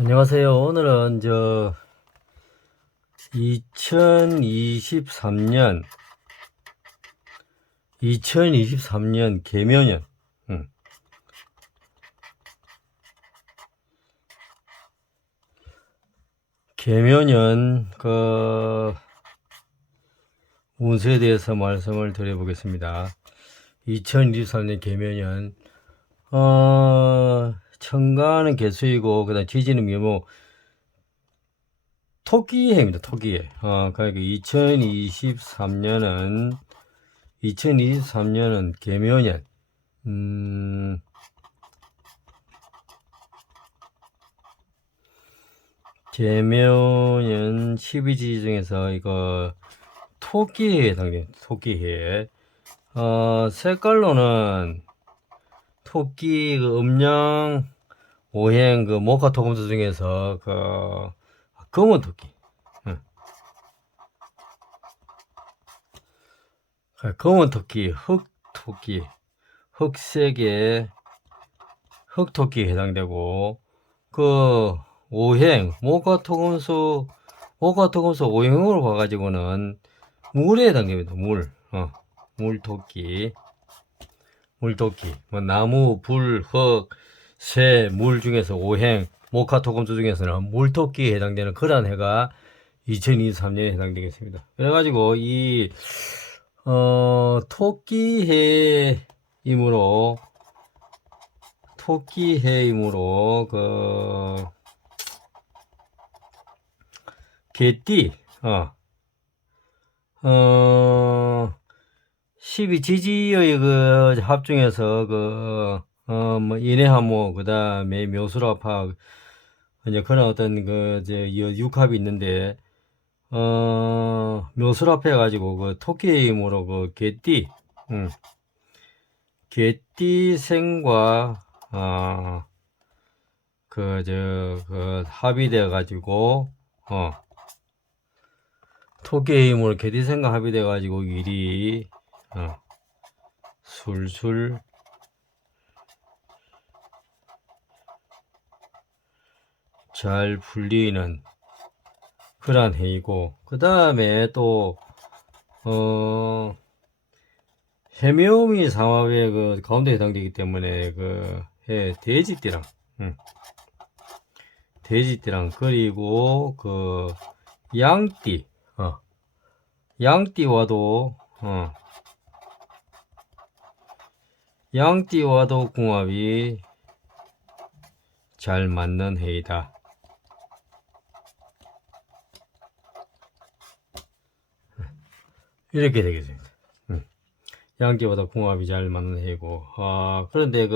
안녕하세요. 오늘은 2023년 개묘년 개묘년 운세에 대해서 말씀을 드려보겠습니다. 2023년 개묘년 천간은 개수이고 그다음 지지는 묘목 토끼해입니다. 토끼해. 그러니까 2023년은 개묘년. 개묘년 12지 중에서 이거 토끼해에 해당돼요. 토끼해. 색깔로는 토끼 음양 오행 목화토금수 중에서 검은 토끼. 검은 토끼, 흑토끼, 흑색의 흑토끼에 해당되고 오행 목화토금수 오행으로 봐가지고는 물에 해당됩니다. 물토끼. 나무, 불, 흙, 새, 물 중에서 오행, 목화토금수 중에서는 물토끼에 해당되는 그러한 해가 2023년에 해당되겠습니다. 그래가지고 토끼해이므로 개띠 12지지의 합 중에서 인해하모 그다음에 묘술합학 이제 그런 어떤 육합이 있는데 묘술합해 가지고 토끼의 힘으로 개띠생과 합이 되어 가지고 토끼의 힘으로 개띠생과 합이 되어 가지고 일이 술술 잘 풀리는 그러한 해이고, 그 다음에 또 해묘음이 삼합의 가운데 해당되기 때문에 해 돼지띠랑 그리고 양띠와도 궁합이 잘 맞는 해이다. 이렇게 되겠습니다. 양띠보다 궁합이 잘 맞는 해고. 그런데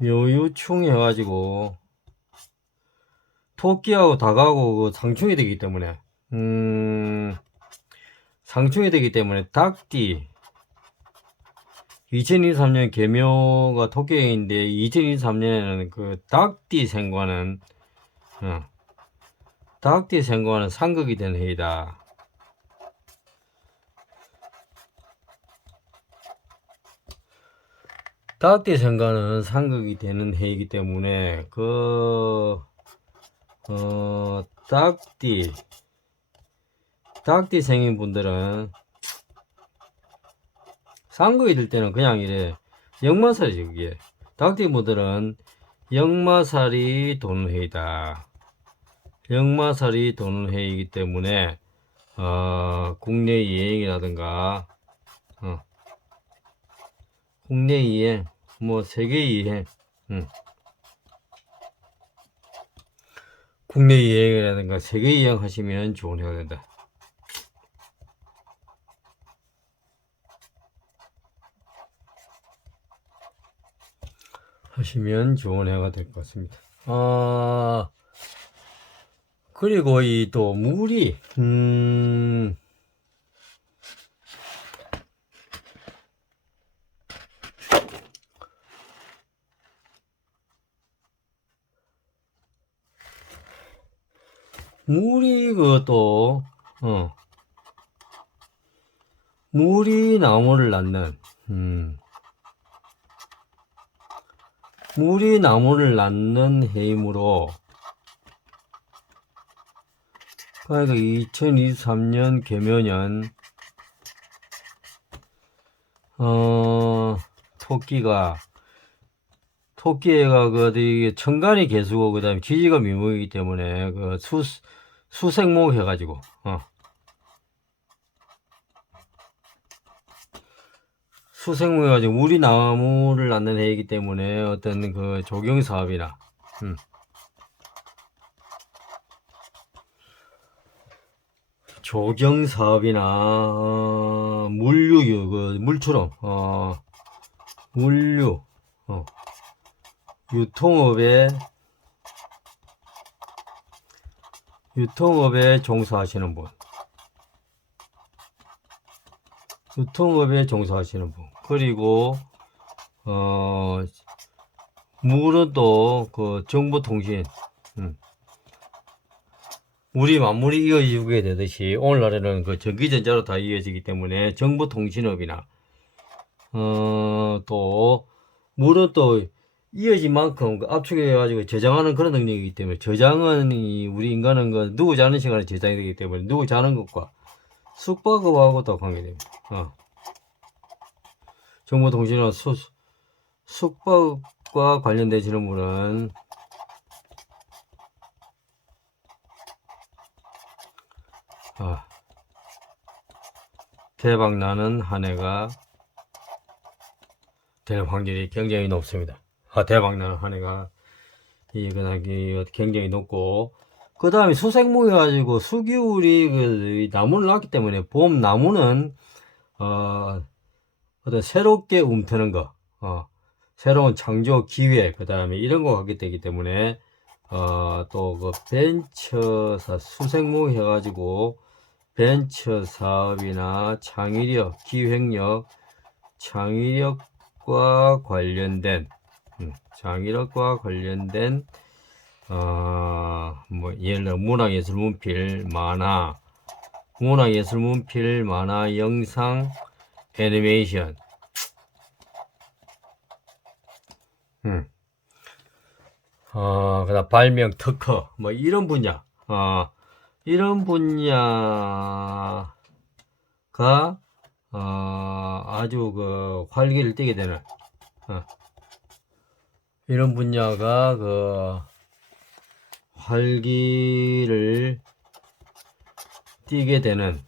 묘유충 해가지고 토끼하고 닭하고 상충이 되기 때문에 닭띠 2023년 개묘가 토끼해인데 2023년에는 닭띠 생과는 상극이 된 해이다. 닭띠 생과는 상극이 되는 해이기 때문에 닭띠 생인 분들은 상극이 될 때는 그냥 이래 역마살이지. 그게 닭띠 분들은 역마살이 도는 해이다. 역마살이 도는 해이기 때문에 국내 여행이라든가 국내 여행 세계 여행 국내 여행이라든가 세계 여행 하시면 좋은 해가 된다. 하시면 좋은 해가 될 것 같습니다. 그리고 또 물이 물이 나무를 낳는 물이 나무를 낳는 해이므로, 그러니까 2023년 개묘년 토끼가 그 천간이 개수고 그다음에 지지가 미목이기 때문에 그 수생목 해가지고 수생목 해가지고 물이 나무를 낳는 해이기 때문에 어떤 그 조경 사업이나 물류 물처럼 물류 유통업에 종사하시는 분, 그리고 물은 또 그 정보통신, 물이 만물이 이어지게 되듯이 오늘날에는 그 전기전자로 다 이어지기 때문에 정보통신업이나 또 물은 또 이어진 만큼 압축해가지고 저장하는 그런 능력이기 때문에, 저장은 우리 인간은 그 누구 자는 시간에 저장이 되기 때문에 누구 자는 것과 숙박업하고 또 관계됩니다. 정보통신은 숙박과 관련되시는 분은 대박나는 한 해가 될 확률이 굉장히 높습니다. 대박나는 한 해가 굉장히 높고, 그 다음에 수생목이 가지고 수기울이 그 나무를 낳기 때문에 봄 나무는 어떤 새롭게 움트는 거, 새로운 창조 기회, 그 다음에 이런 거 갖게 되기 때문에 또 그 벤처사 수생목 해가지고 벤처 사업이나 창의력, 기획력, 창의력과 관련된 뭐 예를 들어 문학예술 문필, 만화, 영상, 애니메이션, 그다음 발명 특허, 뭐 이런 분야가 아주 그 활기를 띠게 되는 이런 분야가 그 활기를 띠게 되는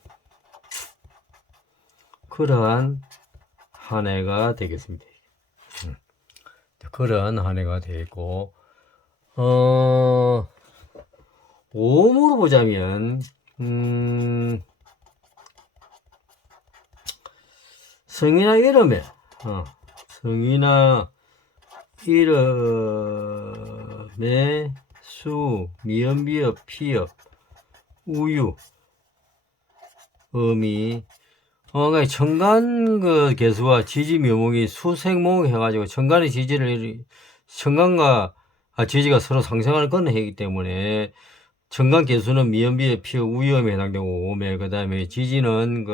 그러한 한 해가 되겠습니다. 그러한 한 해가 되고, 오음으로 보자면 성이나 이름에 수, 미음, 비읍, 피읍, 우유, 음이 그러니까 천간 그 개수와 지지 묘목이 수생목 해가지고 천간과 지지가 서로 상생하는 그런 해이기 때문에 천간 개수는 미음, 비읍, 피읍, 우유음에 해당되고 오매, 그 다음에 지지는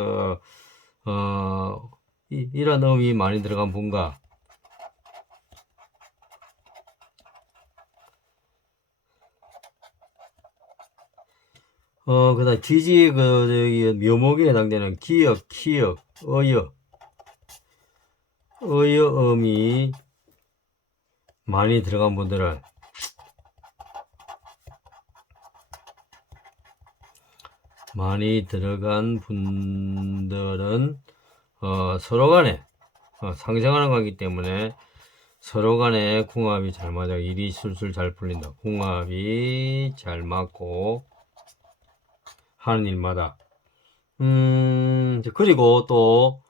이런 음이 많이 들어간 분과 그다음 지지 묘목에 해당되는 기역, 키역, 어여음이 많이 들어간 분들은 서로 간에 상생하는 거기 때문에 서로 간에 궁합이 잘 맞아. 일이 술술 잘 풀린다. 궁합이 잘 맞고 하는 일마다 그리고 또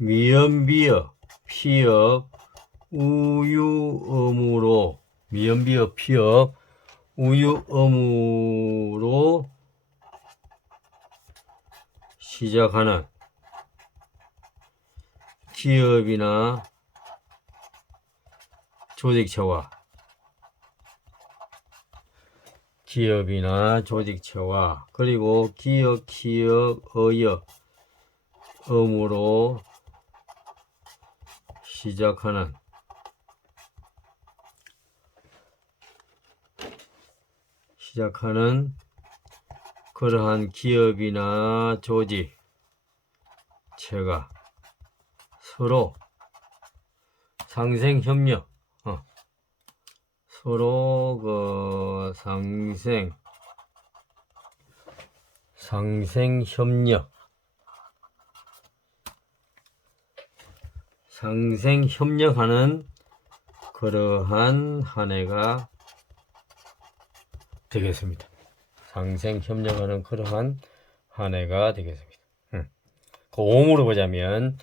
미음, 비읍, 피읍, 우유음으로 시작하는 기업이나 조직체와 그리고 기역, 키역, 어역, 음으로 시작하는 그러한 기업이나 조직체가 서로 상생협력, 서로 그 상생협력하는 그러한 한 해가 되겠습니다. 상생협력하는 그러한 한 해가 되겠습니다. 그 오음으로 보자면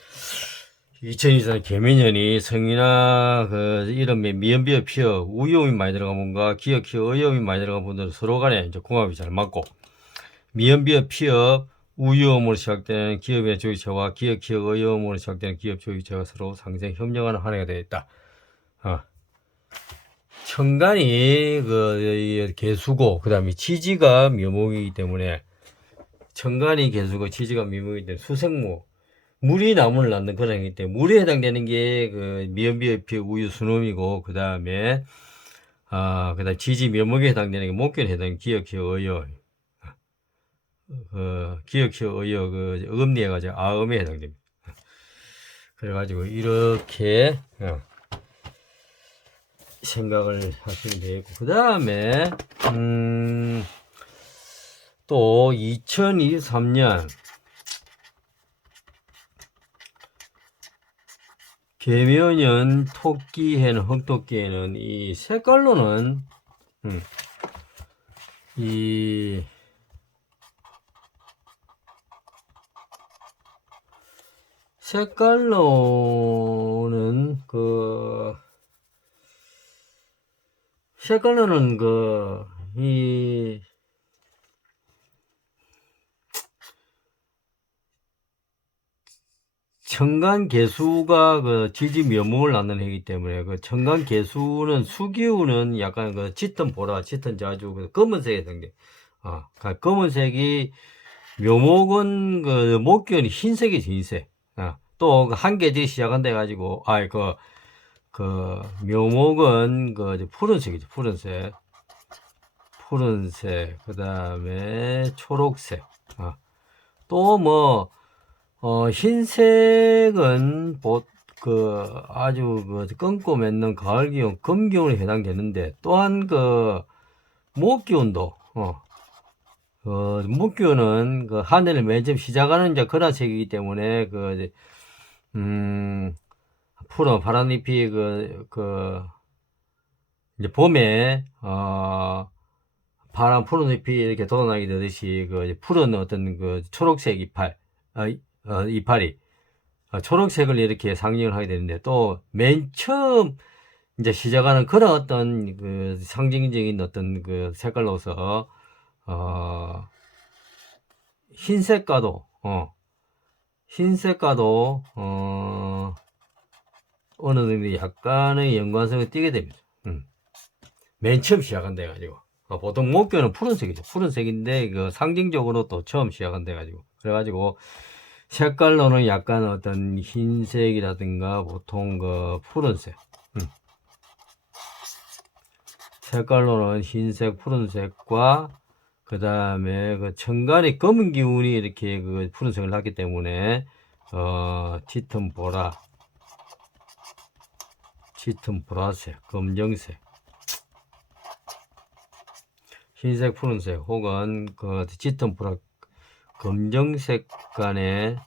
2024년 개미년이 성이나 그 이런 미연비어 피어 우유음이 많이 들어간 분과 기역 키어 의음이 많이 들어간 분들은 서로 간에 이제 궁합이 잘 맞고, 미연비어 피어 우유음으로 시작되는 기업의 조직체와 기역 키어 의음으로 시작되는 기업 조직체가 서로 상생 협력하는 한 해가 되겠다. 천간이 그 개수고 그다음에 지지가 묘목이기 때문에, 천간이 개수고 지지가 묘목이기 때문에 수생목, 물이 나무를 낳는 그런 행위이기 때문에 물에 해당되는 게 그 미연비어 피어 우유 순음이고, 그다음에 그다음 지지 묘목에 해당되는 게 목견에 해당되는 기역 키어 의어, 기역 키어 의어 그 음리해가지고 아음에 해당됩니다. 그래가지고 이렇게 생각을 하시면 되겠고, 그 다음에 또 2023년 개묘년 토끼해는 흑토끼에는 이 색깔로는 이 색깔로는 이 천간 개수가 그 지지 묘목을 낳는 해이기 때문에, 그 천간 개수는 수기우는 약간 그 짙은 보라, 짙은 자주 그 검은색에 해당돼. 검은색이, 묘목은 그 목견이 흰색이지, 흰색. 또 한 계지 시작한다 해가지고, 그 묘목은 그 푸른색이죠, 푸른색. 그 다음에 초록색. 또 뭐 흰색은 아주 그 끊고 맺는 가을 기운, 금기운에 해당되는데, 또한 그 목기운도 목기운은 그 하늘을 맨 처음 시작하는 이제 그런 색이기 때문에 푸른 파란잎이 이제 봄에 파란 푸른 잎이 이렇게 돋아나게 되듯이 푸른 어떤 그 초록색 이파리 초록색을 이렇게 상징을 하게 되는데, 또 맨 처음 이제 시작하는 그런 어떤 그 상징적인 어떤 그 색깔로서 흰색과도 어느 정도 약간의 연관성을 띠게 됩니다. 맨 처음 시작한다 해가지고, 보통 목표는 푸른색이죠. 푸른색인데 그 상징적으로 또 처음 시작한다 해가지고, 그래가지고 색깔로는 약간 어떤 흰색이라든가 보통 그 푸른색, 색깔로는 흰색, 푸른색과 그 다음에 그 천간에 검은 기운이 이렇게 그 푸른색을 하기 때문에 짙은 보라색, 검정색, 흰색, 푸른색 혹은 그 짙은 보라, 검정색 간의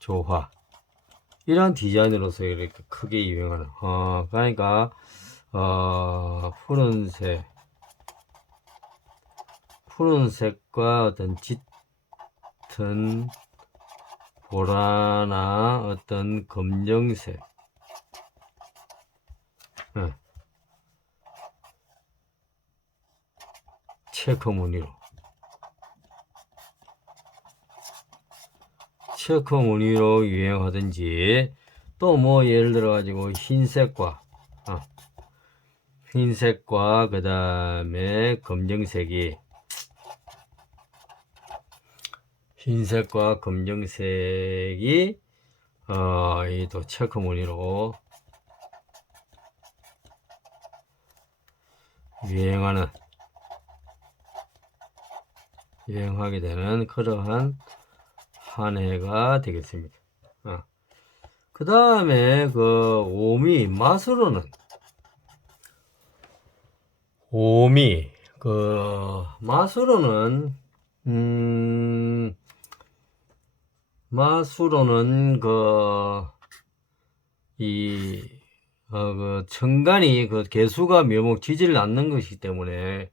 조화, 이런 디자인으로서 이렇게 크게 유행하는 그러니까 푸른색과 어떤 짙은 보라나 어떤 검정색, 체크 무늬로 유행하든지, 또 뭐 예를 들어 가지고 흰색과 그 다음에 검정색이, 흰색과 검정색이 이 또 체크 무늬로 유행하게 되는 그러한 한 해가 되겠습니다. 그 다음에 그 오미 맛으로는 그 천간이 그 개수가 묘목 지지를 않는 것이기 때문에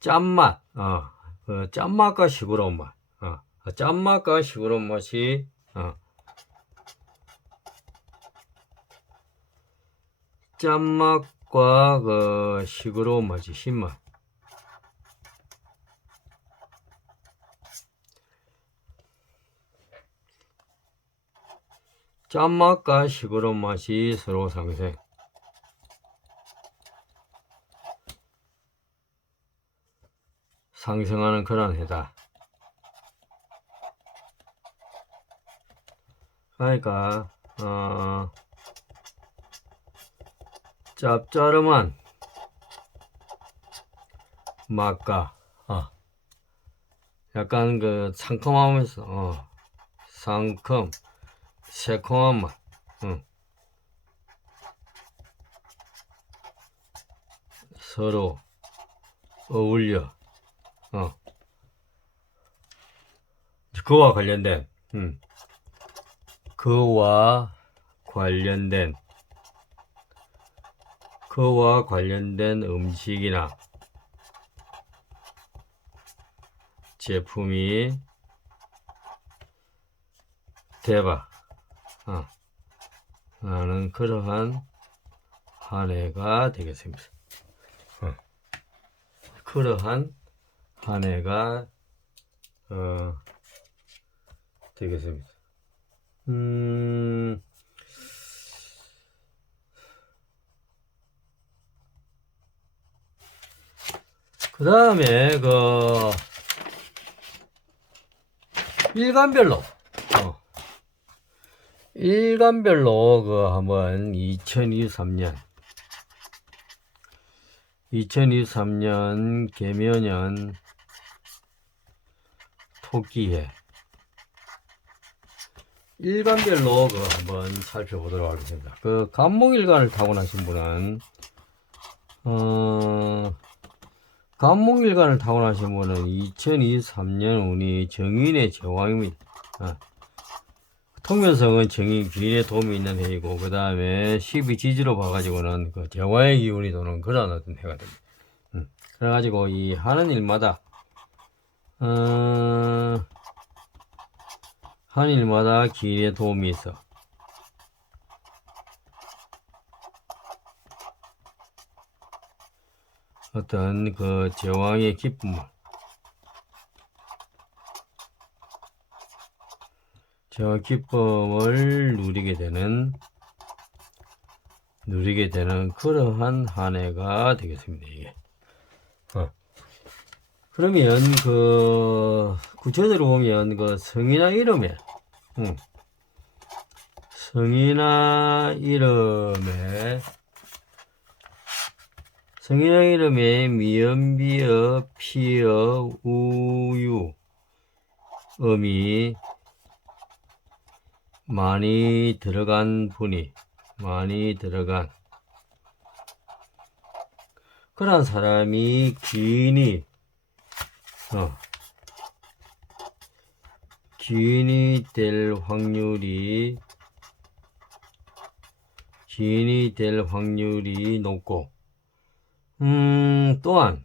짠맛, 그 짠맛과 시끄러운 맛, 짠맛과 시끄러운 맛이, 짠맛과 그 시끄러운 맛이 신맛. 짠맛과 시끄러운 맛이 서로 상승하는 그런 해다. 그러니까 짭짤한 맛과 약간 그 상큼하면서 상큼 새콤한 맛, 서로 어울려, 그와 관련된 음식이나 제품이 대박 나는 그러한 한 해가 되겠습니다. 그러한 한 해가 되겠습니다. 그 다음에 그 일간별로 그 한번 2023년 개묘년 토끼해 일간별로 그 한번 살펴보도록 하겠습니다. 그 간목일간을 타고나신 분은 간목일간을 타고나신 분은 2023년 운이 정인의 제왕입니다. 통면성은 정인 귀인의 도움이 있는 해이고, 그 다음에 12지지로 봐가지고는 그 제화의 기운이 도는 그런 어떤 해가 됩니다. 그래가지고 이 하는 일마다 귀인의 도움이 있어. 어떤 그 제왕의 기쁨을 누리게 되는 그러한 한 해가 되겠습니다. 이게. 그러면 그 구체적으로 보면 그 성이나 이름에 미음, 비읍, 피읍, 우유, 음이 많이 들어간 그런 사람이 귀인이 될 확률이 높고, 또한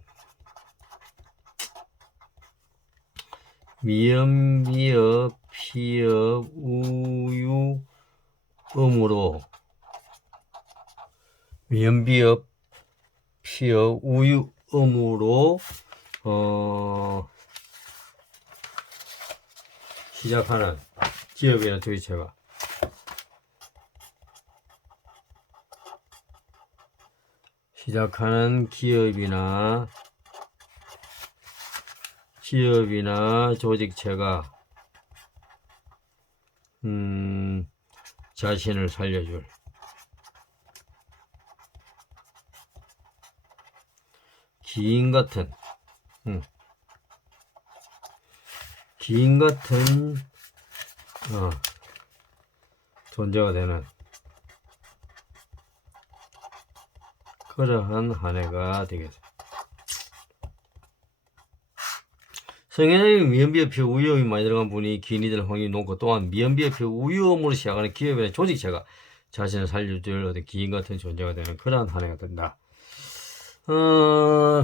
미음, 비읍, 피읍, 우유, 음으로 시작하는 기업이나 도지체가 조직체가 자신을 살려줄 기인 같은 기인 같은 존재가 되는 그러한 한 해가 되겠습니다. 성인의 미연비의 우위험이 많이 들어간 분이 기인이 될 확률이 높고, 또한 미연비의 우위험으로 시작하는 기업이나 조직체가 자신을 살려줄 어떤 기인 같은 존재가 되는 그러한 한 해가 된다.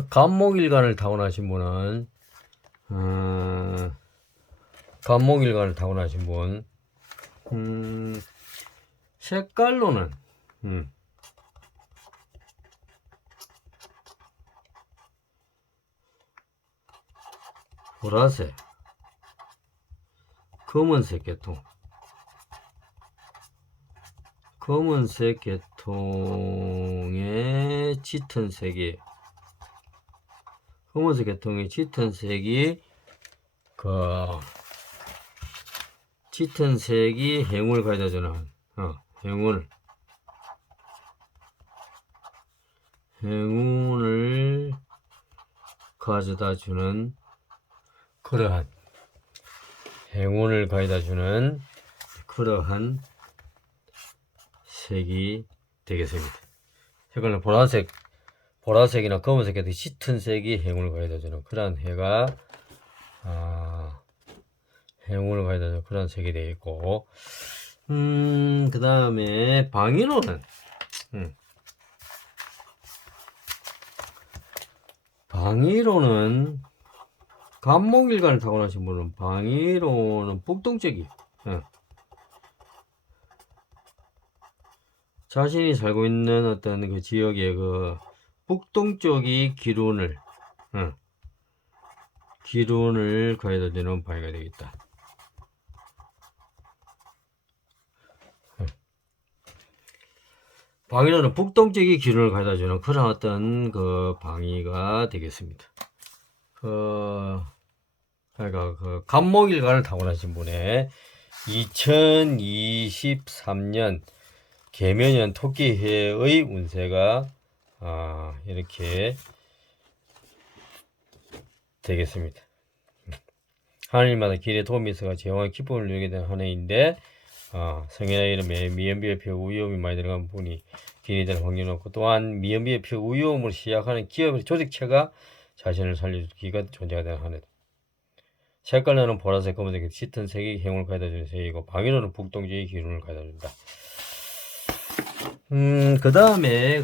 간목일간을 타고나신 분은 간목일간을 타고나신 분 색깔로는 보라색, 검은색 계통, 검은색 계통의 짙은 색이, 검은색 계통의 짙은 색이 짙은 색이 행운을 가져다주는 행운을 가져다주는 그러한 행운을 가져다주는 그러한 색이 되겠습니다. 색깔은 보라색이나 검은색 같은 짙은 색이 행운을 가져다주는 그러한 해가 행운을 가져다주는 그런 색이 되겠고, 그 다음에 방위로는 간목일간을 타고나신 분은 방위로는 북동적이 자신이 살고 있는 어떤 그 지역의 그 북동쪽이 기운을 가져다주는 방위가 되겠다. 방위로는 북동쪽이 기운을 가져다주는 그런 어떤 그 방위가 되겠습니다. 그러니까 그 간목일간을 타고나신 분의 2023년 개묘년 토끼해의 운세가 이렇게 되겠습니다. 하나님마다 길에 도움이 있어가 제왕의 기쁨을 누리게 된 한 해인데, 성인의 이름에 미연비의 우위험이 많이 들어간 분이 기인이 될 확률이 높고, 또한 미연비의 우위험으로 시작하는 기업의 조직체가 자신을 살려줄 기가 존재가 되는 한 해. 색깔로는 보라색, 검은색, 짙은 색이 행운을 가져다주는 색이고, 방위로는 북동지의 기운을 가져다준다. 그 다음에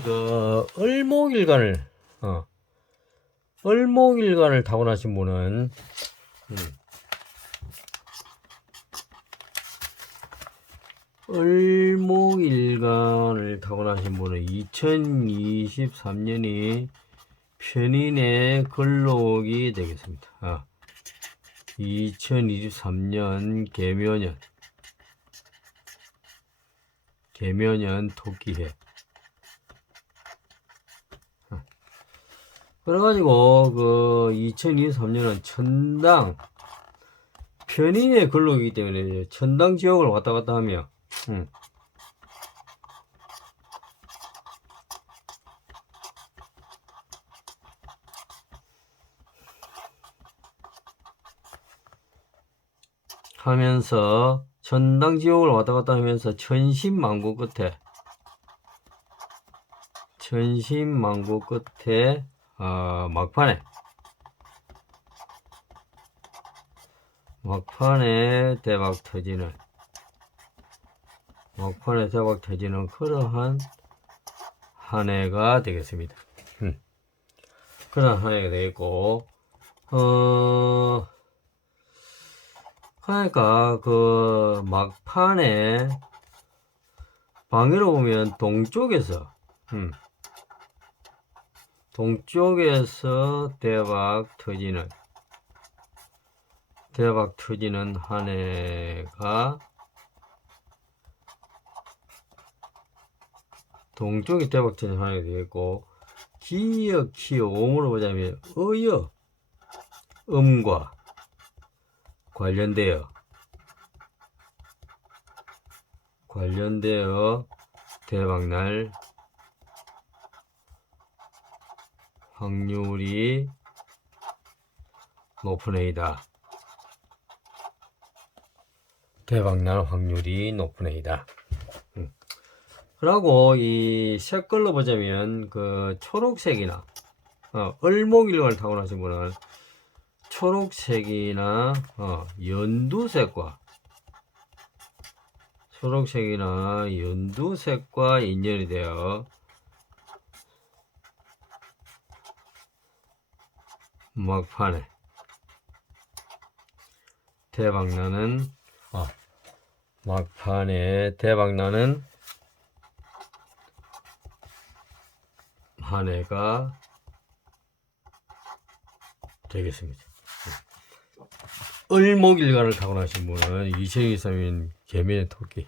을목일간을 타고나신 분은 을목일간을 타고나신 분은 2023년이 편인의 근록이 되겠습니다. 2023년 개묘년 토끼해. 그래가지고 2023년은 천당 편인의 근록이기 때문에 천당 지역을 왔다 갔다 하며 하면서 천당 지옥을 왔다 갔다 하면서 천신만고 끝에 막판에 대박 터지는 그러한 한 해가 되겠습니다. 그런 한 해가 되겠고, 그러니까 막판에 방위로 보면 동쪽에서 대박 터지는 한 해가, 동쪽이 대박 터지는 한 해가 되겠고, 기역, 오음으로 보자면 관련되어 대박날 확률이 높은 애이다. 대박날 확률이 높은 애이다. 그리고 이 색깔로 보자면 그 초록색이나 을목일관을 타고나신 분은 초록색이나 연두색과 인연이 되어 막판에 대박나는 한 해가 되겠습니다. 을목일간을 타고나신 분은 2023년 개미의 토끼,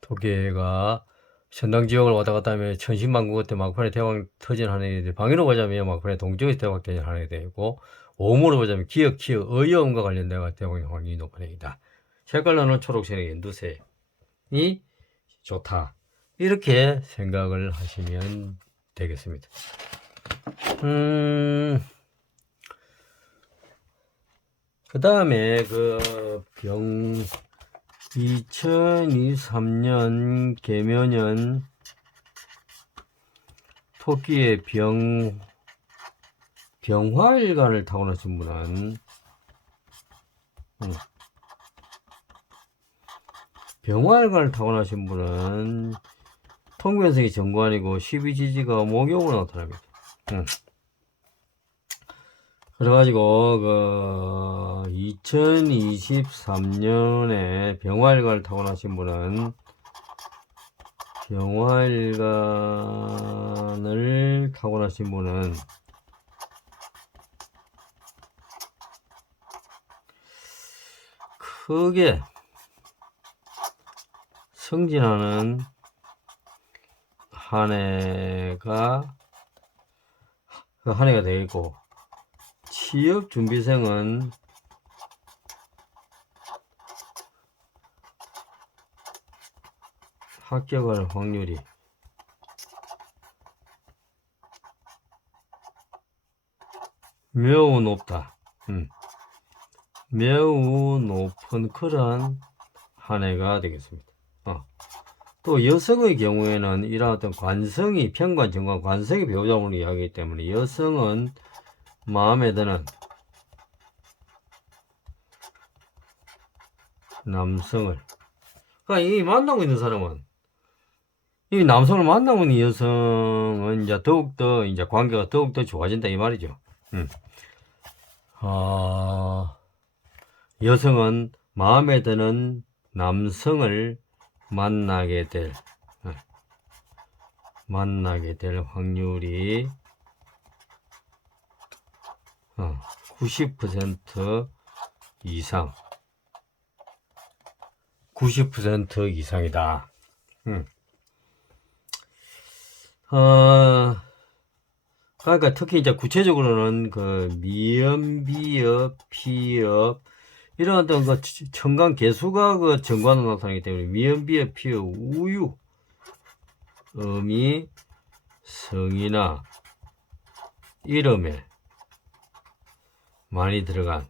토끼가 천당지역을 왔다 갔다 하며 천신만고 그때 막판에 대박 터진 한 해인데, 방위로 보자면 막판에 동쪽에서 대박 터진 한 해 되고, 오음으로 보자면 기역, 어여음과 관련된 대박의 확률이 높은 해이다. 색깔로는 초록색의 연두색이 좋다. 이렇게 생각을 하시면 되겠습니다. 그 다음에 2023년 개묘년 토끼의 병화일간을 타고나신 분은 통변성이 정관이고 12지지가 목욕으로 나타납니다. 그래가지고 2023년에 병화일간을 타고나신 분은 크게 승진하는 한 해가 되겠고, 취업 준비생은 합격할 확률이 매우 높다. 매우 높은 그런 한 해가 되겠습니다. 또 여성의 경우에는 이런 어떤 관성이 편관, 정관, 관성이 배우자문을 이야기하기 때문에 여성은 마음에 드는 남성을, 그러니까 이 만나고 있는 사람은, 이 남성을 만나고 있는 여성은 이제 더욱더 이제 관계가 더욱더 좋아진다 이 말이죠. 여성은 마음에 드는 남성을 만나게 될 확률이 90% 이상, 90% 이상이다. 그러니까 특히 이제 구체적으로는 미연, 비엽, 피엽, 이런 어떤 천간 개수가 정관으로 나타나기 때문에 미연, 비엽, 피엽, 우유, 음이 성이나 이름에 많이 들어간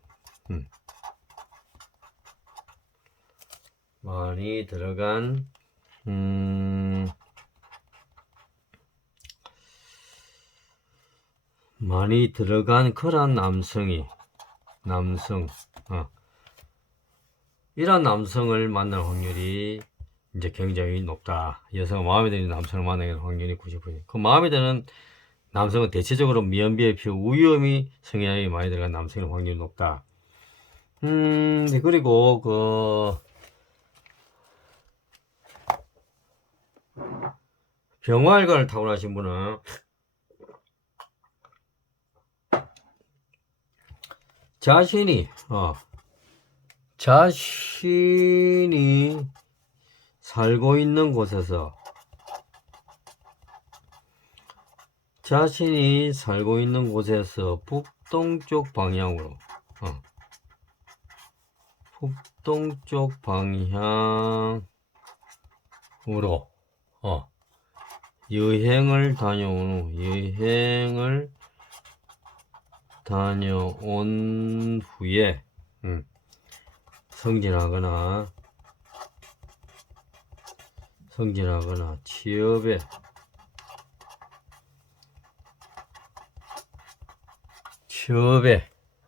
그런 이런 남성을 만날 확률이 이제 굉장히 높다. 여성은 마음에 드는 남성을 만나는 확률이 90%. 그 마음에 드는 남성은 대체적으로 미연비의 피 우유음이 성향이 많이 들어간 남성의 확률이 높다. 그리고 병화일관을 타고나신 분은 자신이 살고 있는 곳에서 북동쪽 방향으로 북동쪽 방향 여행을 다녀온 후에 승진하거나 취업에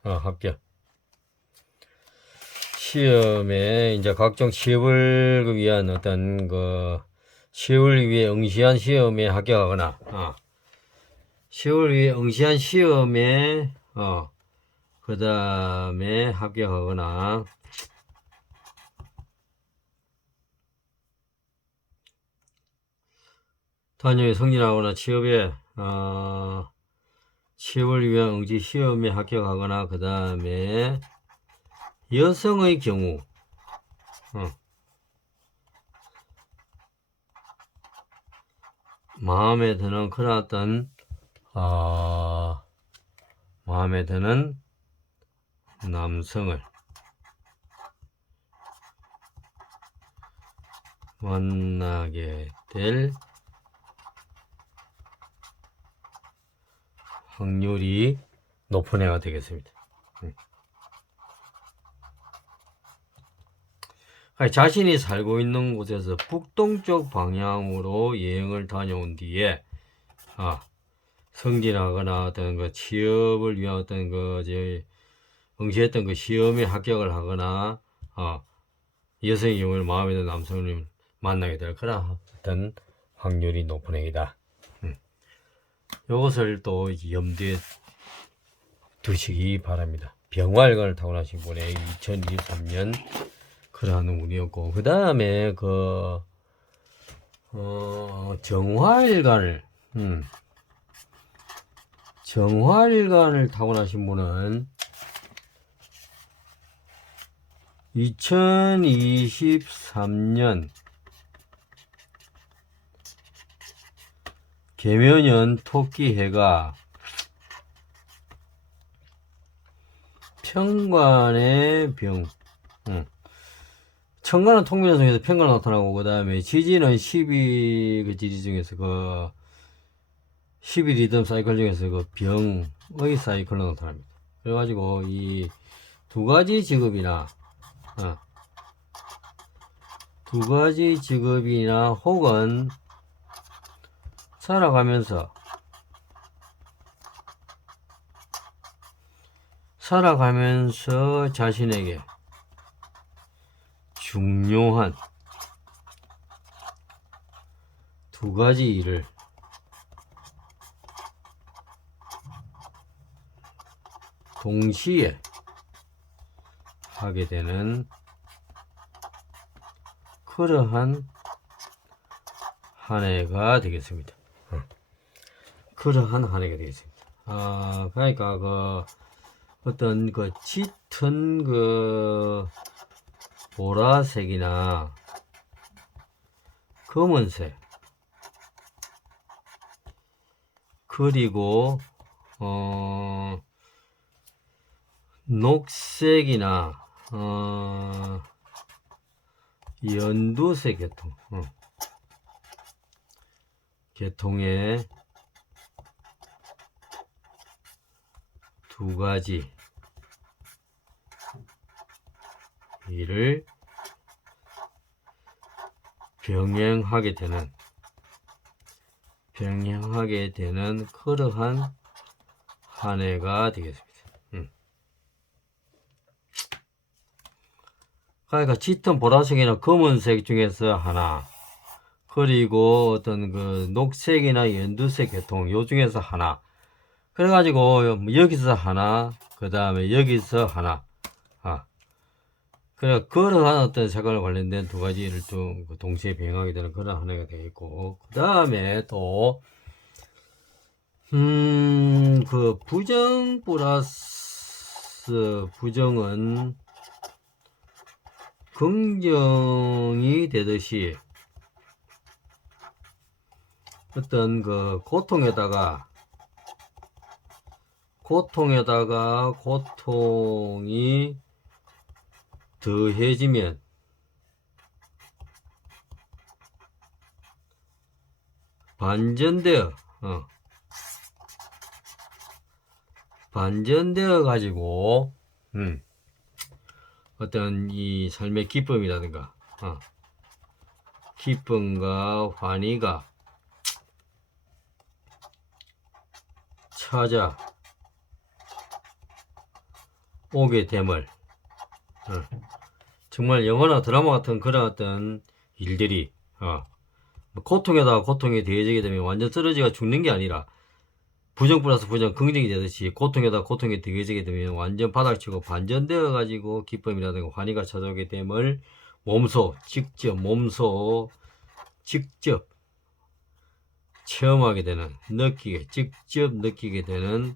합격. 시험에 이제 각종 취업을 위한 어떤 시험을 위해 응시한 시험에 합격하거나 시험을 위해 응시한 시험에 그 다음에 합격하거나 단위에 승진하거나 취업을 위한 응시 시험에 합격하거나 그 다음에 여성의 경우 마음에 드는 그런 어떤 마음에 드는 남성을 만나게 될 확률이 높은 애가 되겠습니다. 자신이 살고 있는 곳에서 북동쪽 방향으로 여행을 다녀온 뒤에 승진하거나 어떤 취업을 위한 어떤 응시했던 시험에 합격을 하거나 여성의 경우는 마음에 드는 남성을 만나게 될 그런 어떤 확률이 높은 애이다. 이것을 또 염두에 두시기 바랍니다. 병활관을 타고나신 분의 2023년 그러한 운이었고, 그 다음에 정화일관을 타고나신 분은 2023년 계면연 토끼해가 편관의 병, 천간은 통민의 중에서 편관 나타나고, 그 다음에 지지는 12그 지지 중에서 12 리듬 사이클 중에서 병의 사이클로 나타납니다. 그래가지고 이 두 가지 직업이나 혹은 살아가면서 자신에게 중요한 두 가지 일을 동시에 하게 되는 그러한 한 해가 되겠습니다. 그러한 한 해가 되겠습니다. 그러니까 어떤 짙은 보라색이나 검은색, 그리고 녹색이나 연두색 계통의 두 가지 일을 병행하게 되는 그러한 한 해가 되겠습니다. 그러니까 짙은 보라색이나 검은색 중에서 하나, 그리고 어떤 녹색이나 연두색 계통 요 중에서 하나, 그래가지고 여기서 하나, 그 다음에 여기서 하나, 그래 그러한 어떤 색깔 관련된 두 가지를 좀 동시에 병행하게 되는 그런 한 해가 되겠고, 그 다음에 또 부정 플러스 부정은 긍정이 되듯이 어떤 고통이 더해지면 반전되어 반전되어 가지고 어떤 이 삶의 기쁨이라든가 기쁨과 환희가 찾아오게 됨을 정말 영화나 드라마 같은 그런 어떤 일들이 고통에다가 고통이 더해지게 되면 완전 쓰러지가 죽는 게 아니라 부정 플러스 부정 긍정이 되듯이 고통에다가 고통이 더해지게 되면 완전 바닥치고 반전되어 가지고 기쁨이라든가 환희가 찾아오게 됨을 몸소 직접 체험하게 되는 직접 느끼게 되는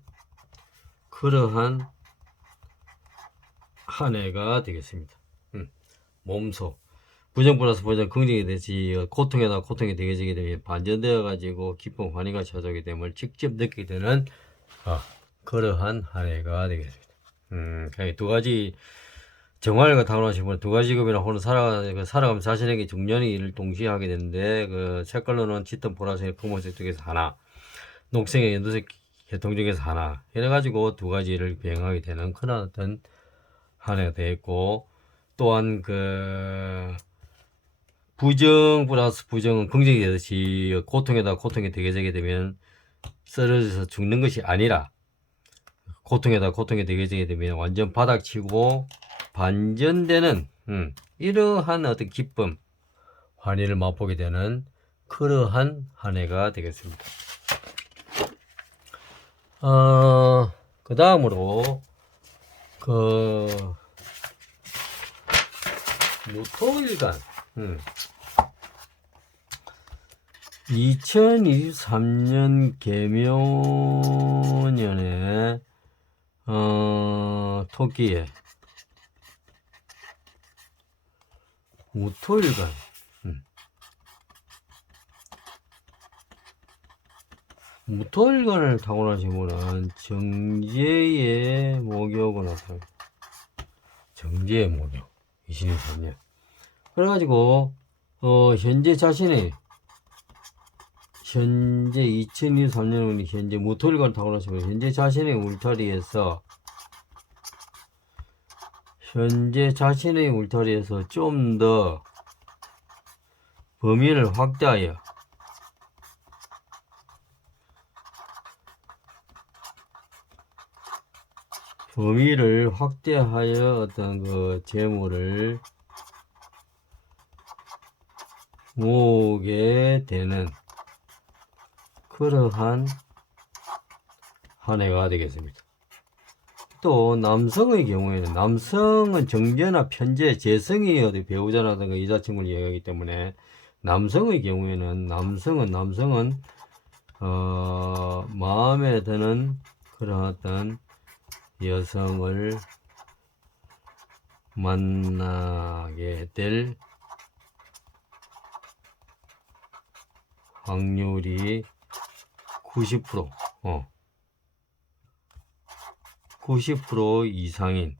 그러한 한 해가 되겠습니다. 몸소 부정 플러스 부정 긍정이 되지 고통에다 고통이 되어지게 되면 반전되어 가지고 기쁨 환희가 찾아오게 됨을 직접 느끼게 되는 그러한 한 해가 되겠습니다. 두 가지 정화일과 타고나신 분은 두 가지 직업이나 혹은 살아가면서 자신에게 중요한 일을 동시에 하게 되는데 그 색깔로는 짙은 보라색, 검은색 중에서 하나, 녹색의 연두색 계통 중에서 하나 이래 가지고 두 가지 일을 비행하게 되는 그런 어떤 한 해가 되었고 또한 그 부정 플러스 부정은 긍정이 되듯이 고통에다 고통이 더해지게 되면 쓰러져서 죽는 것이 아니라 고통에다 고통이 더해지게 되면 완전 바닥치고 반전되는 이러한 어떤 기쁨 환희를 맛보게 되는 그러한 한 해가 되겠습니다. 그 다음으로 무토일간 2023년 개묘년에 토끼에 무토일간 무토일간을 타고나신 분은 정제의 목욕을 나타납니다. 정제의 목욕 2023년 그래가지고 현재 2023년은 현재 무토일간 타고나시면 현재 자신의 울타리에서 좀 더 범위를 확대하여 어떤 그 재물을 모으게 되는 그러한 한 해가 되겠습니다. 또 남성의 경우에는 남성은 정제나 편제, 재성이 어디 배우자라든가 여자친구를 이야기하기 때문에 남성의 경우에는 남성은 마음에 드는 그런 어떤 여성을 만나게 될 확률이 90% 이상인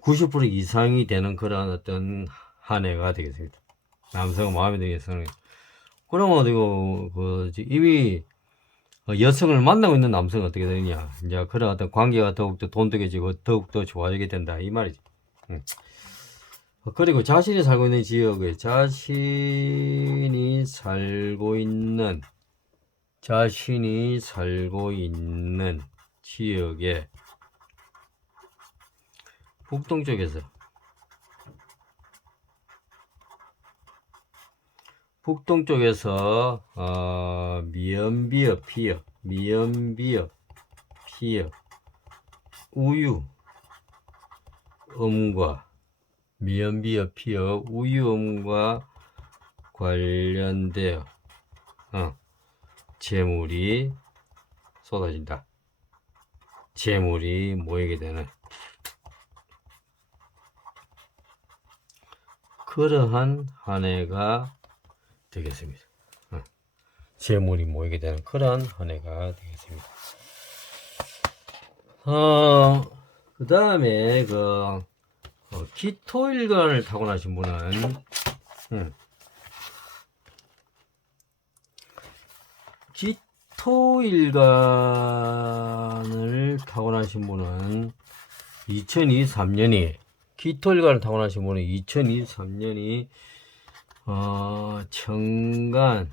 90% 이상이 되는 그런 어떤 한 해가 되겠습니다. 남성 마음에 드는 여성은 그러면 이미 여성을 만나고 있는 남성은 어떻게 되느냐 이제 그런 어떤 관계가 더욱더 돈독해지고 더욱더 좋아지게 된다 이 말이지. 그리고 자신이 살고 있는 지역에 자신이 살고 있는 지역에 북동쪽에서 미연비어 피어 우유음과 관련되어 재물이 쏟아진다. 재물이 모이게 되는 그러한 한 해가 되겠습니다. 재물이 모이게 되는 그러한 한 해가 되겠습니다. 그 다음에 기토일간을 타고나신 분은 기토일간을 타고나신 분은 2023년이 기토일간을 타고나신 분은 2023년이 천간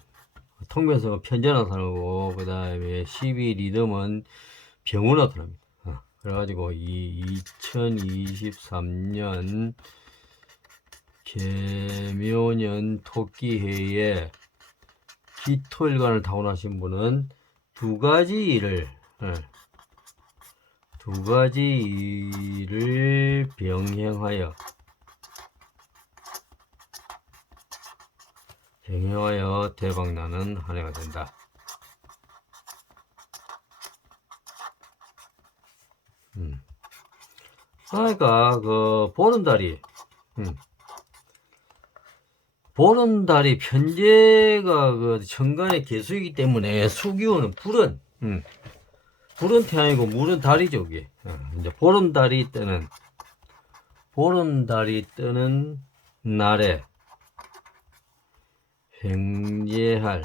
통변성은 편전화살고 그 다음에 12 리듬은 병운화살입니다. 그래가지고 이 2023년 개묘년 토끼해에 기토일간을 타고나신 분은 두 가지 일을 병행하여 대박나는 한 해가 된다. 그러니까 그 보름달이 편제가 그 천간의 개수이기 때문에 수기운은 불은 태양이고 물은 달이죠. 이게 이제 보름달이 뜨는 날에 횡재할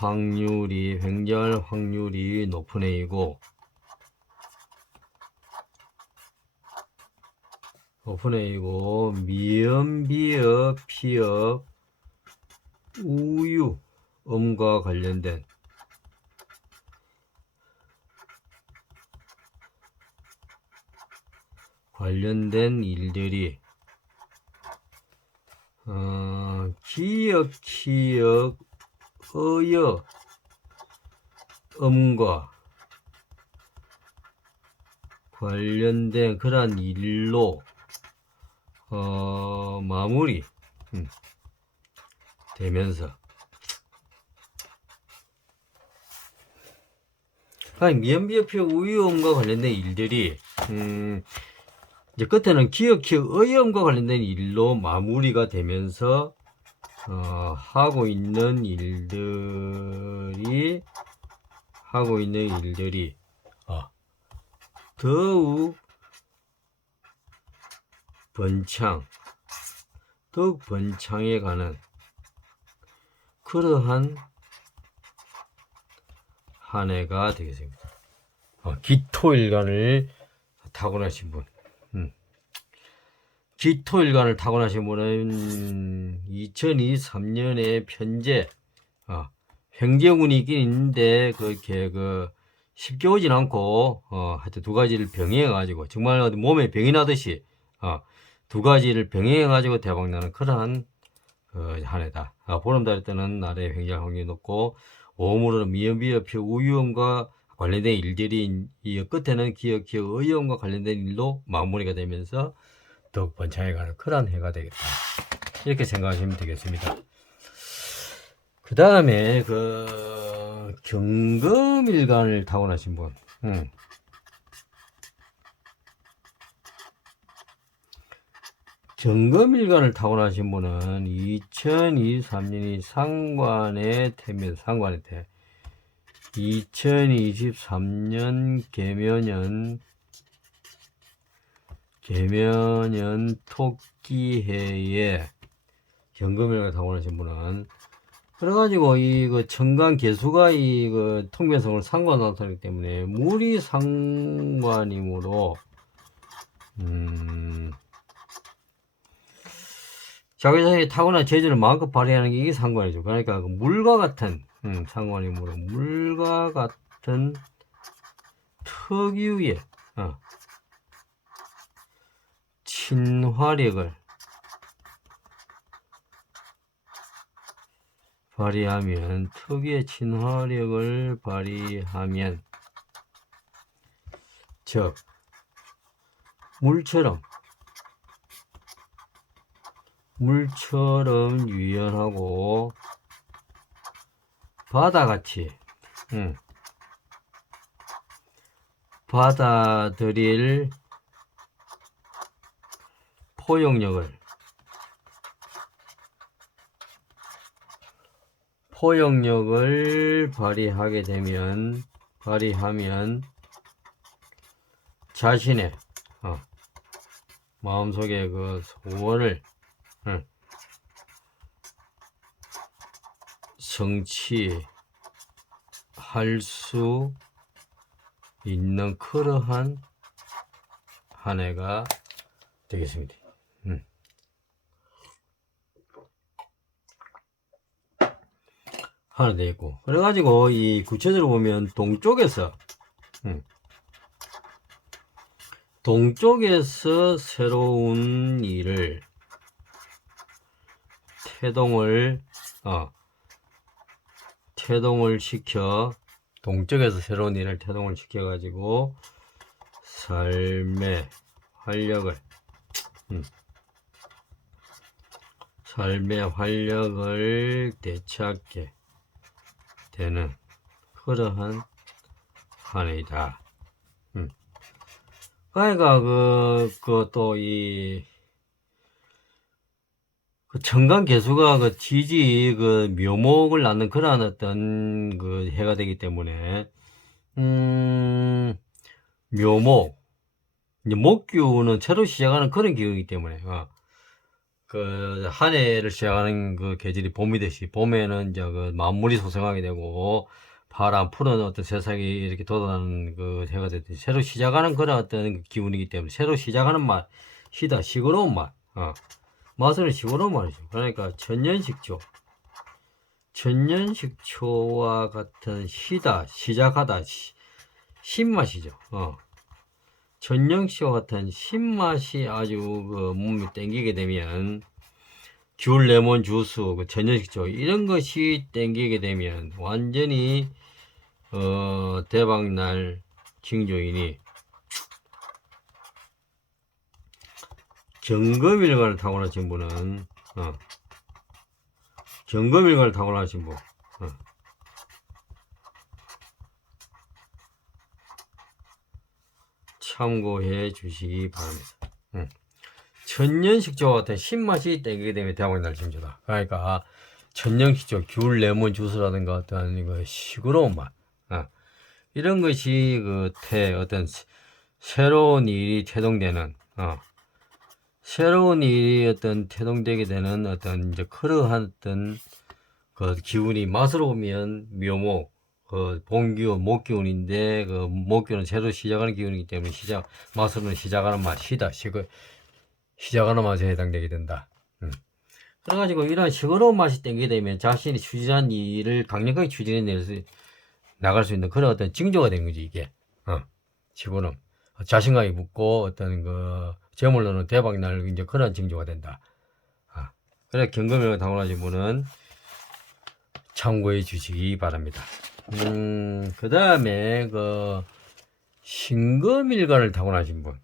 횡재할 확률이 높은 해이고 미음, 비읍, 피읍, 우유, 음과 관련된 일들이 기역, 어여, 음과 관련된 그러한 일로 마무리 되면서 미연비어표 우유음과 관련된 일들이 이제 끝에는 기역, 어이음과 관련된 일로 마무리가 되면서 하고 있는 일들이 더욱 번창해 가는 그러한 한 해가 되겠습니다. 기토일간을 타고나신 분. 기토일간을 타고나신 분은 2023년에 편제, 횡재운이 있긴 있는데, 그렇게 쉽게 오진 않고, 하여튼 두 가지를 병행해가지고, 정말 몸에 병이 나듯이, 두 가지를 병행해가지고 대박나는 그러한 한 해다. 보름달이 뜨는 날에 횡재할 확률이 높고, 오음으로는 미음비읍표 우유음과 관련된 일들이 이 끝에는 기역, 의음과 관련된 일로 마무리가 되면서 더욱 번창해가는 그러한 해가 되겠다. 이렇게 생각하시면 되겠습니다. 그 다음에 경금일간을 타고나신 분. 경금일간을 타고나신 분은 2023년이 상관의 태입니다. 상관의 태. 2023년 개묘년 토끼해에 경금일간을 타고나신 분은 그래가지고 천간 개수가 통변성을 상관하기 때문에 물이 상관이므로 자기 자신이 타고난 재주를 마음껏 발휘하는 게 이게 상관이죠. 그러니까 물과 같은 상관이므로 물과 같은 특유의 친화력을 발휘하면 즉 물처럼 유연하고 바다같이 받아들일 포용력을 발휘하면 자신의 마음속의 소원을 성취할 수 있는 그러한 한 해가 되겠습니다. 하나 되어 있고, 그래가지고 이 구체적으로 보면 동쪽에서 새로운 일을 태동을 시켜, 동쪽에서 새로운 일을 태동을 시켜가지고 삶의 활력을 되찾게 되는 그러한 한 해이다. 그러니까 또 이 천간 개수가 지지 묘목을 낳는 그러한 어떤 해가 되기 때문에 묘목 이제 목기운은 새로 시작하는 그런 기운이기 때문에 한 해를 시작하는 계절이 봄이듯이 봄에는 이제 만물이 소생하게 되고 바람 푸른 어떤 세상이 이렇게 돋아나는 해가 되듯이 새로 시작하는 그런 어떤 기운이기 때문에 새로 시작하는 맛, 시다, 시끄러운 맛, 맛은 시끄러운 맛이죠. 그러니까 천년식초와 같은 시다, 시작하다, 신맛이죠. 천년식초와 같은 신맛이 아주 몸이 땡기게 되면 귤, 레몬 주스, 천년식초 이런 것이 땡기게 되면 완전히 대박날 징조이니 경금일간을 타고나신 분은 경금일간을 타고나신 분 참고해 주시기 바랍니다. 천년식초와 같은 신맛이 땡기게 되면 대박날 징조다. 그러니까 천년식초, 귤, 레몬 주스라든가 어떤 시끄러운 맛 이런 것이 어떤 새로운 일이 태동되는 새로운 일이 태동되게 되는 어떤 이제 그러한 어떤 기운이 맛으로 보면 묘목 본기운 목기운인데 목기운은 새로 시작하는 기운이기 때문에 맛으로는 시작하는 맛 시작하는 맛에 해당되게 된다. 그래가지고 이런 시끄러운 맛이 땡기게 되면 자신이 추진한 일을 강력하게 추진해 나갈 수 있는 그런 어떤 징조가 되는 거지, 이게. 시끄러움. 자신감이 붙고 어떤 재물로는 대박날 이제 그런 징조가 된다. 그래, 경금일간 타고나신 분은 참고해 주시기 바랍니다. 그 다음에 신금일간을 타고나신 분.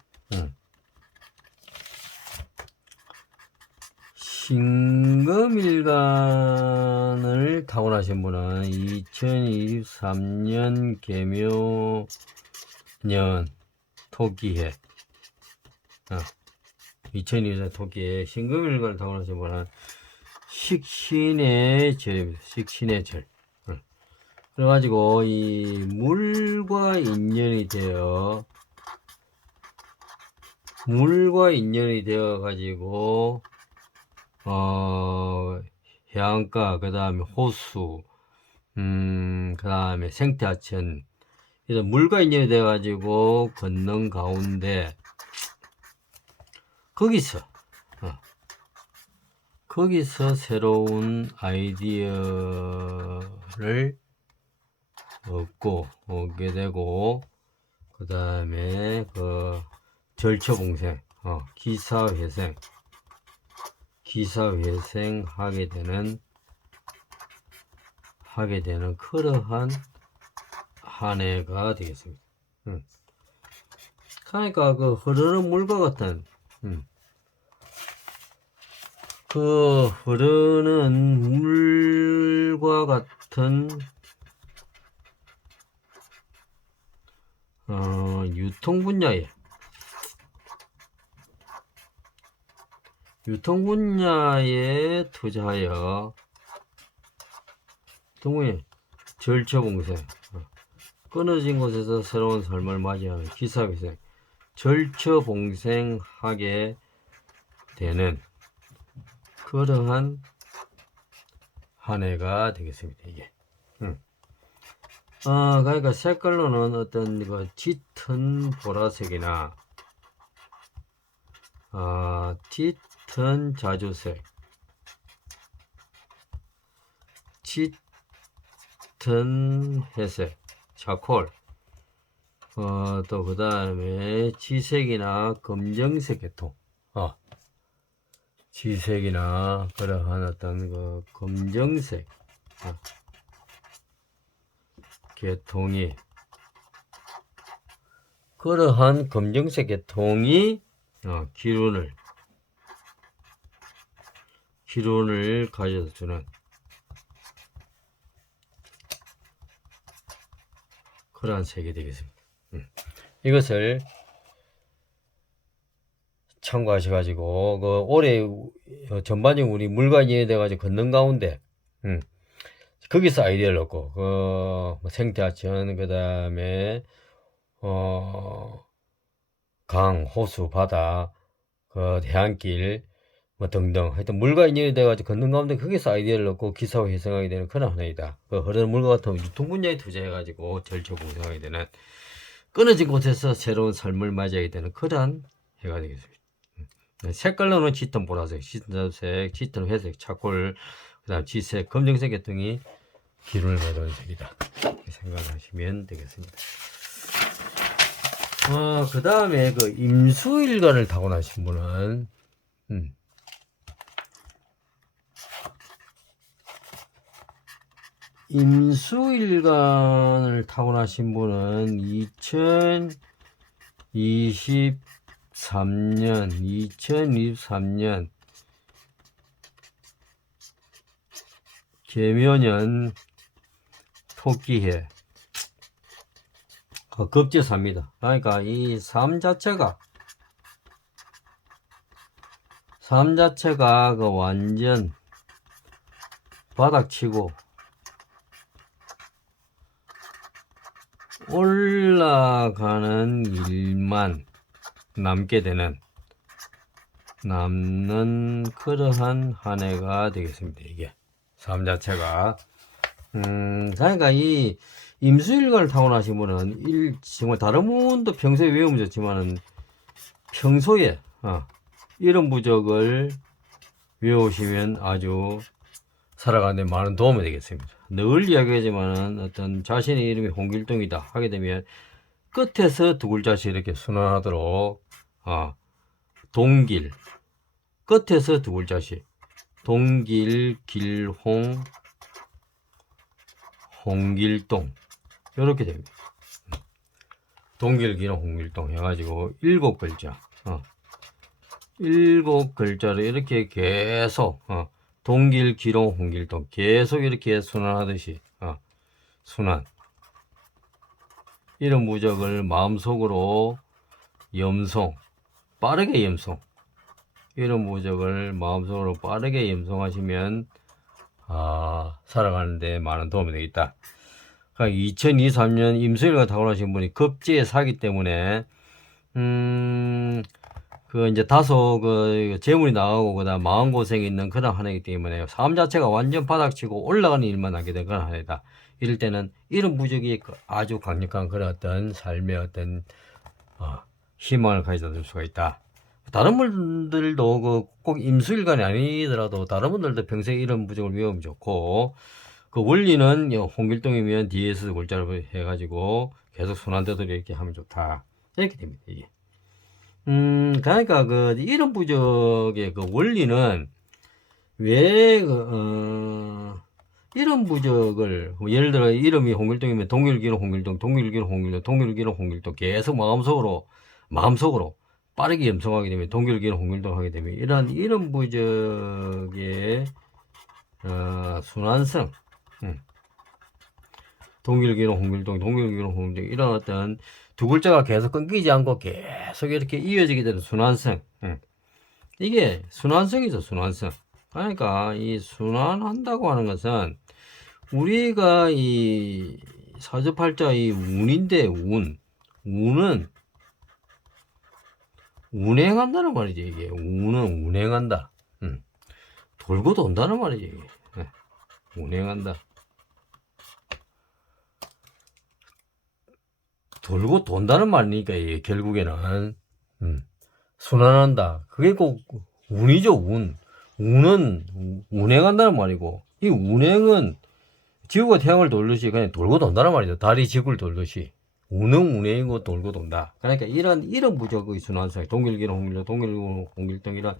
신금일간을 타고나신 분은 2023년 개묘년 토기해 2023년 토기해 신금일간을 타고나신 분은 식신의 절입니다. 식신의 절. 그래가지고 이 물과 인연이 되어 가지고 해안가, 그 다음에 호수, 그 다음에 생태하천, 이런 물과 인연이 돼가지고 걷는 가운데, 거기서 새로운 아이디어를 얻게 되고, 그 다음에 절처봉생, 기사회생 하게 되는 그러한 한 해가 되겠습니다. 그러니까 흐르는 물과 같은 흐르는 물과 같은 유통 분야에 투자하여 절처봉생 끊어진 곳에서 새로운 삶을 맞이하는 기사회생 절처봉생하게 되는 그러한 한 해가 되겠습니다. 이게. 그러니까 색깔로는 어떤 그 짙은 보라색이나 짙은 자주색, 짙은 회색, 차콜, 또 그 다음에 지색이나 검정색 계통, 지색이나 그러한 어떤 그 검정색 계통이, 그러한 검정색 계통이 기운을 가져다 주는 그러한 색이 되겠습니다. 이것을 참고하셔가지고 그 올해 전반적으로 우리 물관이 돼가지고 걷는 가운데 거기서 아이디어를 얻고 그 생태하천, 그 다음에 강, 호수, 바다, 그 해안길 뭐 등등 하여튼 물과 인연이 돼가지고 걷는 가운데 거기서 아이디어를 얻고 기사와 회생하게 되는 그런 하나이다. 그 흐르는 물과 같은 유통 분야에 투자해가지고 절초 공생하게 되는 끊어진 곳에서 새로운 삶을 맞이하게 되는 그러한 해가 되겠습니다. 색깔로는 짙은 보라색, 짙은 자색, 짙은 회색, 차콜, 그 다음 지색, 검정색 계통이 기운을 가져온 색이다. 이렇게 생각하시면 되겠습니다. 그 다음에 그 임수일간을 타고나신 분은 임수일간을 타고나신 분은 2023년 계묘년 토끼해 급제사입니다. 그러니까 이 삶 자체가 그 완전 바닥치고 올라가는 일만 남게 되는 그러한 한 해가 되겠습니다. 이게 삶 자체가 그러니까 이 임수일간을 타고나신 분은 정말 다른 분도 평소에 외우면 좋지만은 평소에 이런 부적을 외우시면 아주 살아가는 데 많은 도움이 되겠습니다. 늘 이야기하지만은 어떤 자신의 이름이 홍길동이다 하게 되면 끝에서 두 글자씩 이렇게 순환하도록 동길 끝에서 두 글자씩 동길, 길홍, 홍길동 이렇게 됩니다. 동길, 길홍, 홍길동 해가지고 7글자 7글자를 이렇게 계속 동길, 길홍, 홍길동 계속 이렇게 순환하듯이 순환 이런 무적을 마음속으로 빠르게 염송 이런 무적을 마음속으로 빠르게 염송하시면 살아가는데 많은 도움이 되겠다. 그러니까 2023년 임수일과 타고나신 분이 급제에 사기 때문에 그 이제 다소 그 재물이 나가고 그다음 마음고생이 있는 그런 한 해이기 때문에 삶 자체가 완전 바닥치고 올라가는 일만 하게 된 그런 한 해다. 이럴 때는 이런 무적이 아주 강력한 그런 어떤 삶의 어떤 희망을 가져다 줄 수가 있다. 다른 분들도 꼭 임수일간이 아니더라도 다른 분들도 평소에 이런 무적을 외우면 좋고 그 원리는 홍길동이면 뒤에서 골자로 해가지고 계속 순환되도록 이렇게 하면 좋다. 이렇게 됩니다. 이게. 그러니까 그 이런 부적의 그 원리는 왜 이런 부적을 예를 들어 이름이 홍길동이면 동일기로 홍길동, 동일기로 홍길동, 동일기로 홍길동 계속 마음속으로 빠르게 염성하게 되면 동일기로 홍길동 하게 되면 이런 부적의 순환성, 동일기로 홍길동, 동일기로 홍길동 이런 어떤 두 글자가 계속 끊기지 않고 계속 이렇게 이어지게 되는 순환성. 이게 순환성이죠, 순환성. 그러니까 이 순환한다고 하는 것은 우리가 이 사주팔자 이 운인데 운은 운행한다는 말이지. 이게 운은 운행한다. 돌고 돈다는 말이지. 이게. 운행한다. 돌고 돈다는 말이니까 이게 결국에는 순환한다. 그게 꼭 운이죠. 운은 운행한다는 말이고, 이 운행은 지구가 태양을 돌듯이 그냥 돌고 돈다는 말이죠. 달이 지구를 돌듯이. 운은 운행이고 돌고 돈다. 그러니까 이런 부적의 순환성, 동일기는 홍길동, 동일기는 홍길동,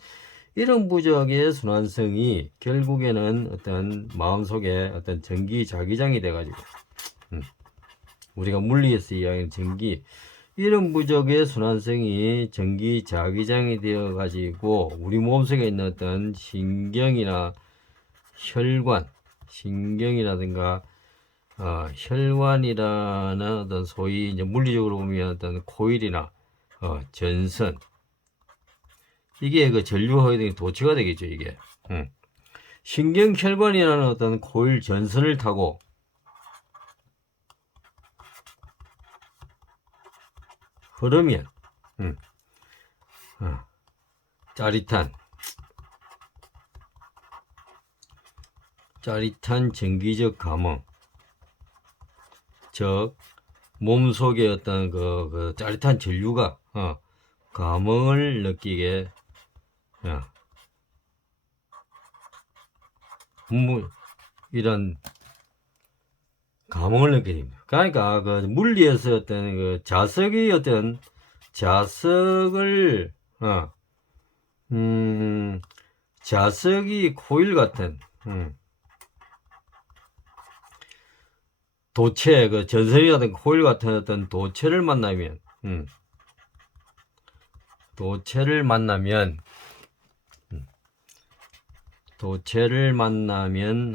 이런 부적의 순환성이 결국에는 어떤 마음속에 어떤 전기 자기장이 돼가지고, 우리가 물리에서 이야기하는 전기, 이런 부적의 순환성이 전기 자기장이 되어 가지고 우리 몸속에 있는 어떤 신경이나 혈관, 신경이라든가 혈관이라는 어떤 소위 이제 물리적으로 보면 어떤 코일이나 전선, 이게 그 전류허이 등이 도취가 되겠죠. 이게 신경 혈관이라는 어떤 코일 전선을 타고 흐르면 짜릿한 전기적 감흥, 즉 몸속에 어떤 그 짜릿한 전류가 감흥을 느끼게 이런 감흥을 느끼게 됩니다. 그러니까 그 물리에서 어떤 그 자석이 어떤 자석을 자석이 코일 같은 도체, 그 전선이라든 코일 같은 어떤 도체를 만나면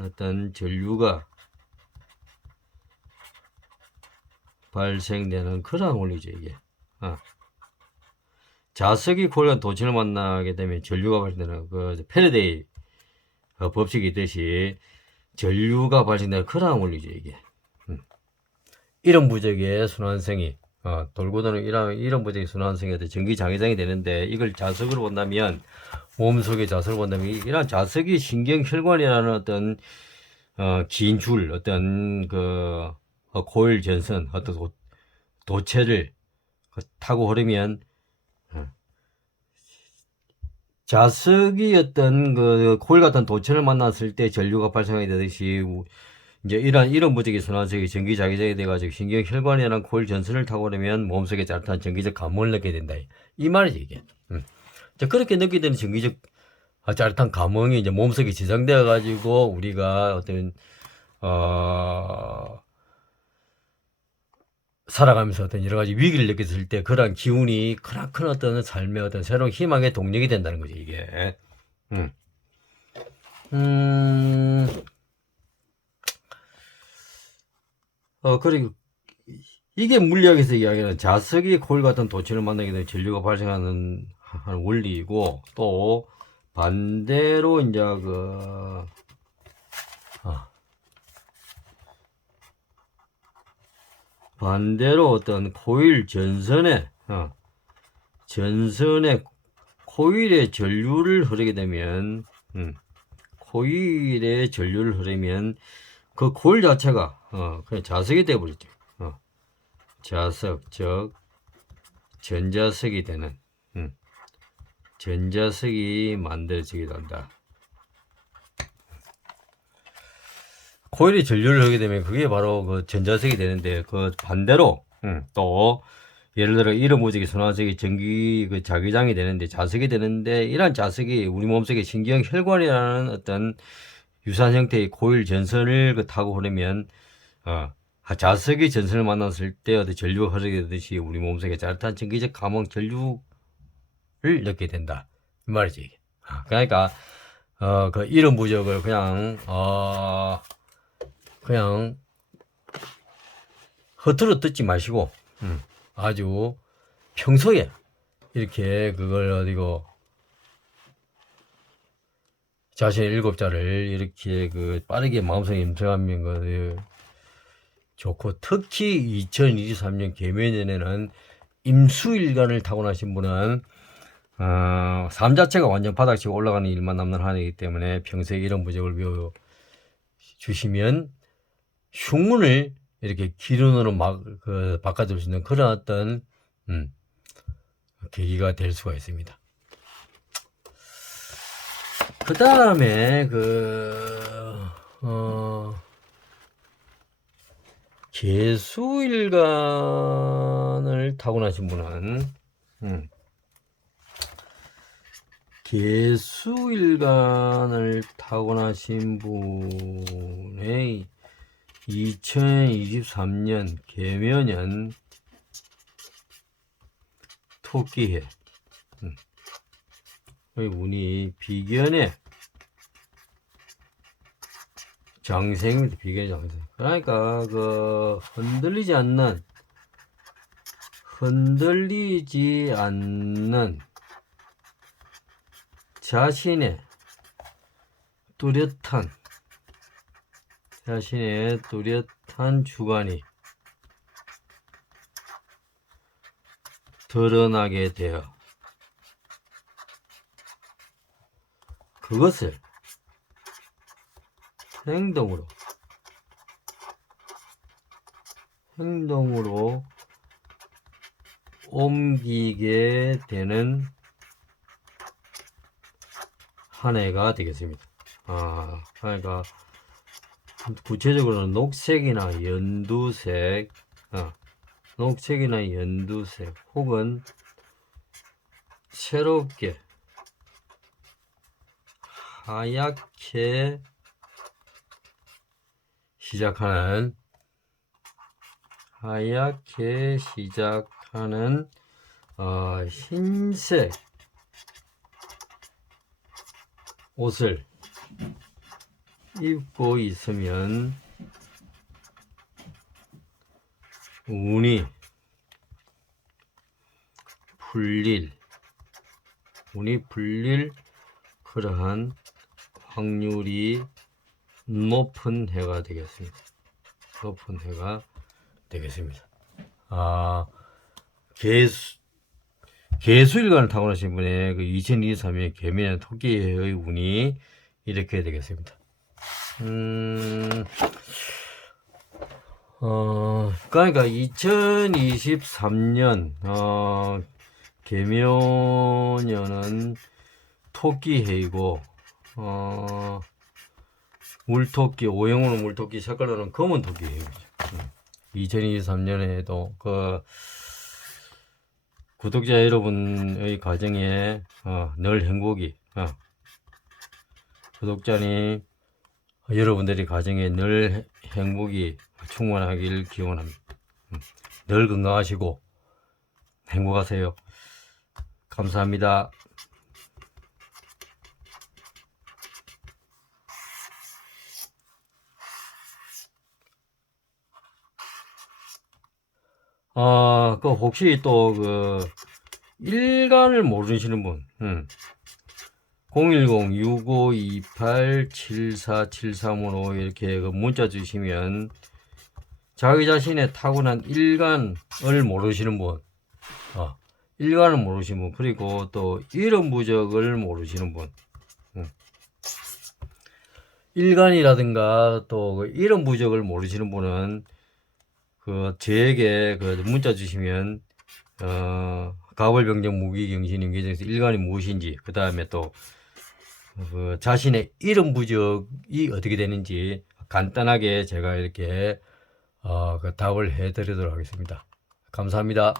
어떤 전류가 발생되는 그런 원리죠, 이게. 자석이 코일과 도체를 만나게 되면 전류가 발생되는 그 패러데이 법칙이 있듯이 전류가 발생되는 그런 원리죠, 이게. 이런 부적의 순환성이 돌고 도는 이런 부적의 순환성이 전기 장애장이 되는데, 이걸 자석으로 본다면, 몸속의 자석을 본다면 이런 자석이 신경 혈관이라는 어떤 긴 줄, 어떤 그 코일 전선, 어떤 도체를 타고 흐르면 자석이 어떤 그 코일 같은 도체를 만났을 때 전류가 발생하게 되듯이, 이제 이런 부적의 순환성이 전기 자기장이 돼가지고 신경 혈관이라는 코일 전선을 타고 오면 몸속에 짜릿한 전기적 감흥을 느끼게 된다. 이 말이지, 이게. 자, 그렇게 느끼게 되는 전기적 짜릿한 감흥이 이제 몸속에 지정되어 가지고 우리가 어떤 살아가면서 어떤 여러 가지 위기를 느꼈을 때 그러한 기운이 크나큰 어떤 삶의 어떤 새로운 희망의 동력이 된다는 거지, 이게. 그리고 이게 물리학에서 이야기하는 자석이 코일 같은 도체를 만나게 되면 전류가 발생하는 원리이고, 또 반대로 이제 반대로 어떤 코일 전선에 코일에 전류를 흐르게 되면 그 코일 자체가 그냥 자석이 되어버리죠. 자석, 즉 전자석이 되는 전자석이 만들어지게 된다. 코일이 전류를 하게 되면 그게 바로 그 전자석이 되는데, 그 반대로 또 예를 들어 이런 무적이 순환석이 전기 그 자기장이 되는데, 자석이 되는데, 이런 자석이 우리 몸속에 신경 혈관이라는 어떤 유사한 형태의 코일 전선을 타고 흐르면 자석이 전선을 만났을 때 어떤 전류가 흐르게 되듯이 우리 몸속에 짜릿한 전기적 감흥 전류를 느끼게 된다, 이 말이지. 그러니까 그 이런 부적을 그냥 허투루 듣지 마시고 아주 평소에 이렇게 그걸 어디고 자신의 7자를 이렇게 그 빠르게 마음속에 임정하면 그 좋고, 특히 2023년 개묘년에는 임수일간을 타고나신 분은 삶 자체가 완전 바닥치고 올라가는 일만 남는 한 해이기 때문에 평소에 이런 부적을 주시면 흉문을 이렇게 기운으로 바꿔줄 수 있는 그런 어떤 계기가 될 수가 있습니다. 그 다음에 개수일간을 타고나신 분은 개수일간을 타고나신 분의 2023년 개묘년 토끼해 운이 비견의 장생입니다. 비견의 장생. 그러니까 흔들리지 않는 자신의 뚜렷한 주관이 드러나게 되어 그것을 행동으로 옮기게 되는 한 해가 되겠습니다. 그러니까 구체적으로는 녹색이나 연두색 혹은 새롭게 하얗게 시작하는 흰색 옷을 입고 있으면 운이 풀릴 그러한 확률이 높은 해가 되겠습니다. 개수일간을 타고나신 분의 2023년 개미년 토끼의 운이 이렇게 되겠습니다. 그러니까 2023년 개묘년은 토끼해이고 물토끼, 오형으로 물토끼, 색깔로는 검은 토끼예요. 2023년에도 구독자 여러분의 가정에 늘 행복이 구독자님 여러분들의 가정에 늘 행복이 충만하길 기원합니다. 늘 건강하시고 행복하세요. 감사합니다. 혹시 또 일간을 모르시는 분, 010-6528-7473으로 이렇게 문자 주시면 자기 자신의 타고난 일간을 모르시는 분, 일간을 모르시는 분, 그리고 또 이름 부적을 모르시는 분, 일간이라든가 또 이름 부적을 모르시는 분은 저에게 문자 주시면 가벌병정 무기경신 임계정에서 일간이 무엇인지, 그 다음에 또 자신의 이름 부적이 어떻게 되는지 간단하게 제가 이렇게 답을 해드리도록 하겠습니다. 감사합니다.